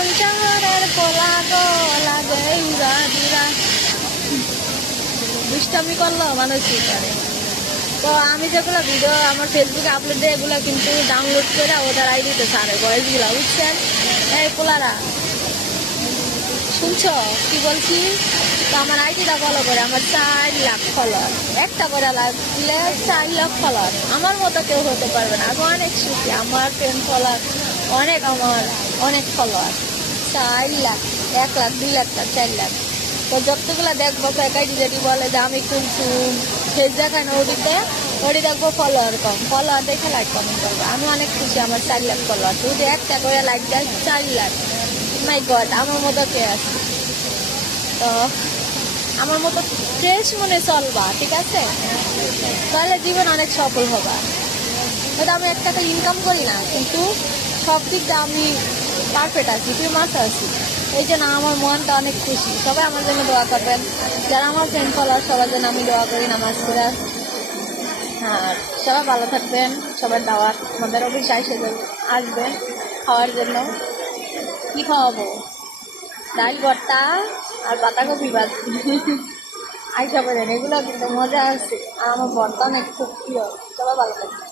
কোন শহরের পোলা গো লাগে উড়া দুরা। দুষ্টামি করলো মানুষ কি করে। তো আমি যেগুলো ভিডিও আমার ফেসবুকে আপলোড দিই এগুলো কিন্তু ডাউনলোড করে ওদের আইডিতে ছাড়ে ভয়েসগুলো, বুঝছেন? এই পোলারা শুনছো কি বলছি? তো আমার আইডিটা ফলো করে আমার 4 লাখ ফলোয়ার, একটা করে লাগলে 4 লাখ ফলোয়ার। আমার মতো কেউ হতে পারবে না। আমি অনেক সুখী, আমার ফ্রেন্ড ফলোয়ার অনেক, আমার অনেক ফলোয়ার 4 লাখ, 1 লাখ, 2 লাখ, 4 লাখ। তো যতগুলো দেখবো ফ্যাকাইটি যদি বলে যে আমি কুলসুম ফেস দেখায় না ওটিতে, ওটি দেখবো ফলোয়ার কম, ফলোয়ার দেখে লাইক কমেন্ট করবো। আমি অনেক খুশি আমার 4 লাখ ফলোয়ার। যদি একটা করে লাইক দেয় 4 লাখ, মাই গড, আমার মতো কে আছে? তো আমার মতো ফ্রেশ মনে চলবা, ঠিক আছে? তাহলে জীবন অনেক সফল হবা। হয়তো আমি 1 টাকা ইনকাম করি না, কিন্তু সব দিক দিয়ে আমি পারফেক্ট আছি, তুই মাছ আছি। এই জন্য আমার মনটা অনেক খুশি। সবাই আমার জন্য দোয়া করবেন, যারা আমার ফ্রেন্ড ফলোয়ার সবার জন্য আমি দোয়া করি নামাজ পড়ে। আর সবাই ভালো থাকবেন। সবার দাওয়াত আমাদের অফিসে এসে আসবেন খাওয়ার জন্য। কি খাওয়াবো? ডাল ভর্তা আর বাঁধাকপি ভাজি। আইসা বলেন, এগুলো কিন্তু মজা আছে। আর আমার ভর্তা অনেক খুব প্রিয়। সবাই ভালো থাকবেন।